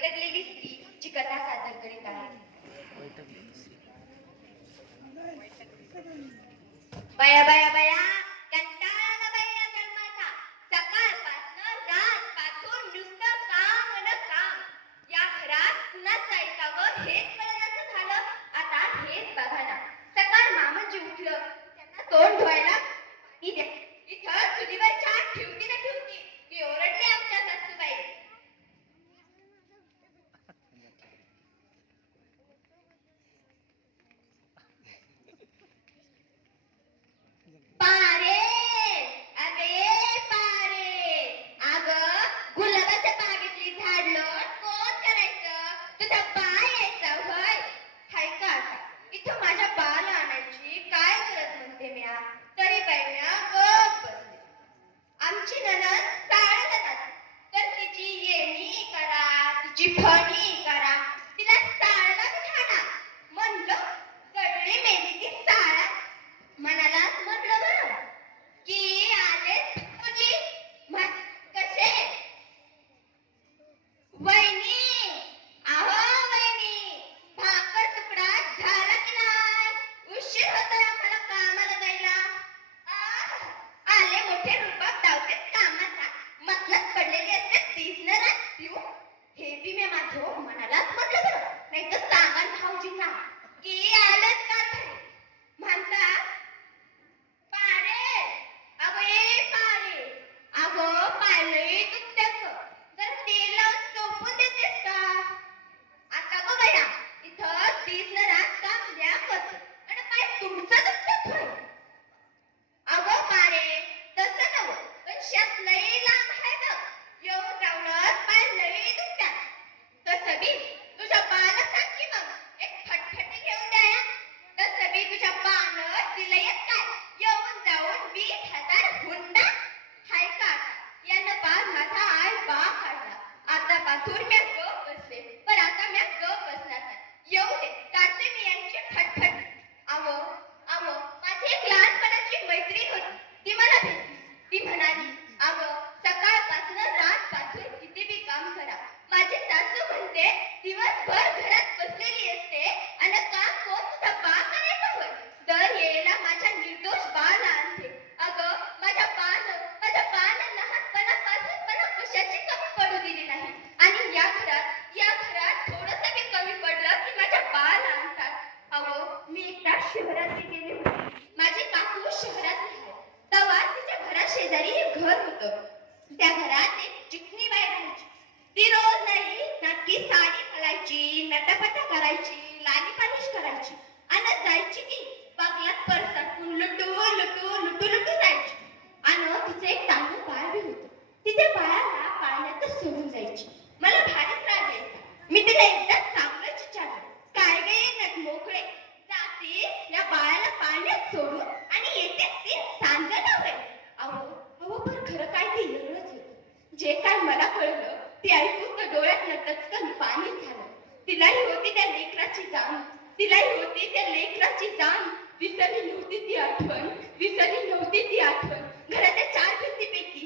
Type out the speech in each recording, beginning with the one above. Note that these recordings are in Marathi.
वैतागलेली स्त्रीची कथा सादर करीत आहे. बया बया बया कंटाळा आला बाई या जन्माचा. सकाळपासून रातपासून नुसतं काम न काम. या घरात कुणाचं ऐकावं हेच कळेनासं झालं. आता हेच बघा ना, सकाळ मामाजी उठलं त्यांना तोंड धुवायला इथं चुलीवर चहा ठेवती ना ठेवती ती ओरडली आमच्या सासूबाई. पारे अगं ये पारे, अगं गुलाबाच्या बागेतली झाडलं कोण करायचं? तुझा बा यायचा होय. हाय का आता इथं माझ्या बाला आणायची काय गरज म्हणते म्या. तरी बाई म्या गप बसले. आमची नणंद साळाला जाते तर तिची येणी करा तिची फणी करा, तिला साळला घाणा. म्हणलं गळली मेली ती साळा. मनालाच म्हटलं बरं की आले तुझी कसे वहिनी. अहो वहिनी, भाकर तुकडा झाला की नाही? उशीर होतोय आम्हाला कामाला जायला. आले मोठे रुबाब धावते कामाचा. मतलब पडलेली असते दिसणार पिऊ. हे बी मी माझं मनालाच म्हटलं बरं, नाही तर सांगा भाऊजींना की आलंच का म्हणता. पारे अगं ये पारे, अगं पायलंय दुखत्याचं जरा तेल लावून चोपून देतेस का? आता गो बया इथं दिसणार काम द्या करते आणि पाय तुमचं दुखत होय. अगं पारे तसं नव्हतं, पण शेत लई लांब आहे ना, येऊन जाऊनच पाय लई दुखतात. तसं बी तुझ्या बाला सांग की मग एक फटफटी घेऊन द्या. तसं बी तुझ्या बानं दिलं येत काय? येऊन जाऊन 20,000 हुंडा हाय का? यानं पार माझा आय बा काढला. आता पाथूर म्या गप बसले, पण आता म्या गप बसणार नाही. येऊ दे काढते मी यांची फटफट. अहो अहो माझी एक लहानपणाची मैत्रीण होती, ती मला भेटली. ती म्हणाली अगं सकाळपासून रातपासून किती बी काम करा, माझी सासू म्हणते दिवसभर घरात बसलेली असते आणि काम कोण तुझा बा करायचं होय. दर येळेला माझ्या निर्दोष बाला आणते. अगं माझ्या बानं लहानपणापासून मला कशाची कमी पडू दिली नाही. आणि या घरात थोडंसं बी कमी पडलं की माझ्या बाला आणतात. अहो मी एकदा शहरात गेले होते. माझी काकू शहरात आहे. तेव्हा तिच्या घराशेजारी एक घर होतं. त्या घरात एक चिकनी बाई राहायची. ती रोज नाही नक्की साडी घालायची, नटापटा करायची, लाली पालिश करायची आणि जायची की बागलात परसाटून लुटू जायची. आणि तिचं एक तांदूळ बाळ बी होतं. ती त्या बाळाला पाळण्यातच सोडून जायची. मला भारीच राग यायचा. मी तिला एकदा चांगलंच विचारलं, काय गे मोकळे जाते या बाळाला पाळण्यात सोडून आणि येते ती सांगत होय. अहो पण खरं काय ते वेगळंच होतं. जे काय मला कळलं ते ऐकून तर डोळ्यात टचकन पाणी झालं. तिलाही होती त्या लेकराची जाण. विसरली नव्हती ती आठवण. घराच्या चार भिंतीपैकी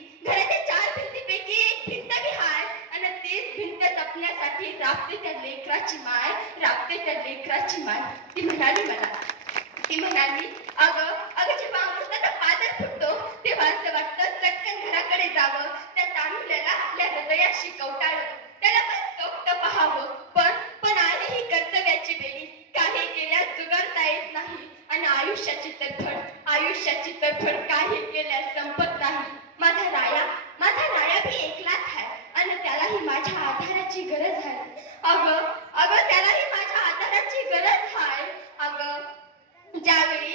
एक भिंत बी हाय आणि तीच भिंत जपण्यासाठी राबते त्या लेकराची माय. ती म्हणाली अगं जेव्हा अमृताचा पादर फुटतो तेव्हा असं वाटतं चटकन घराकडे जावं, त्या तांदुल्याला आपल्या हृदयाशी कवटाळावं, त्याला पण पहावं. पण आहे ही कर्तव्याची वेळी. काही केल्यास जुगारता येत नाही आणि आयुष्याची तडफड काही केल्यास संपत नाही. माझा राया भी एकलाच आहे आणि त्यालाही माझ्या आधाराची गरज आहे. अगं त्यालाही माझ्या आधाराची गरज आहे. अगं ज्यावेळी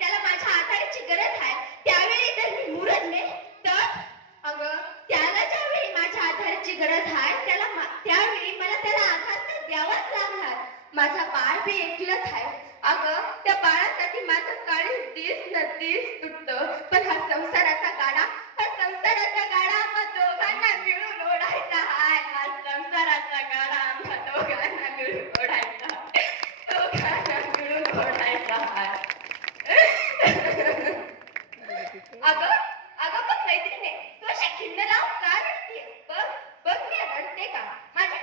त्याला माझ्या आधाराची गरज आहे त्यावेळी जर मी मुरडले तर त्याला ज्यावेळी माझ्या आधाराची गरज आहे त्यावेळी मला त्याला आधार तर द्यावाच लागणार. माझा बाळ बी एकलंच आहे. त्या बाळासाठी माझं काळी तीस तुटतं. पण हा संसाराचा गाडा आम्हा दोघांना मिळून ओढायचा आहे. अगं बघ मैत्रिणी, तू अशा खिंड लावून का रडतेस? बघ मी रडते का? माझी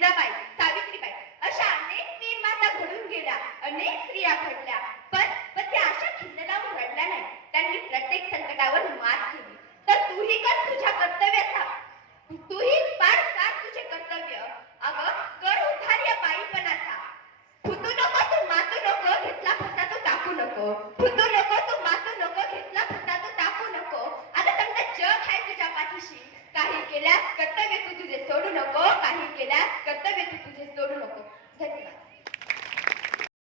जिजाबाई, सावित्रीबाई अशा अनेक वीर माता घडून गेल्या, अनेक स्त्रिया घडल्या.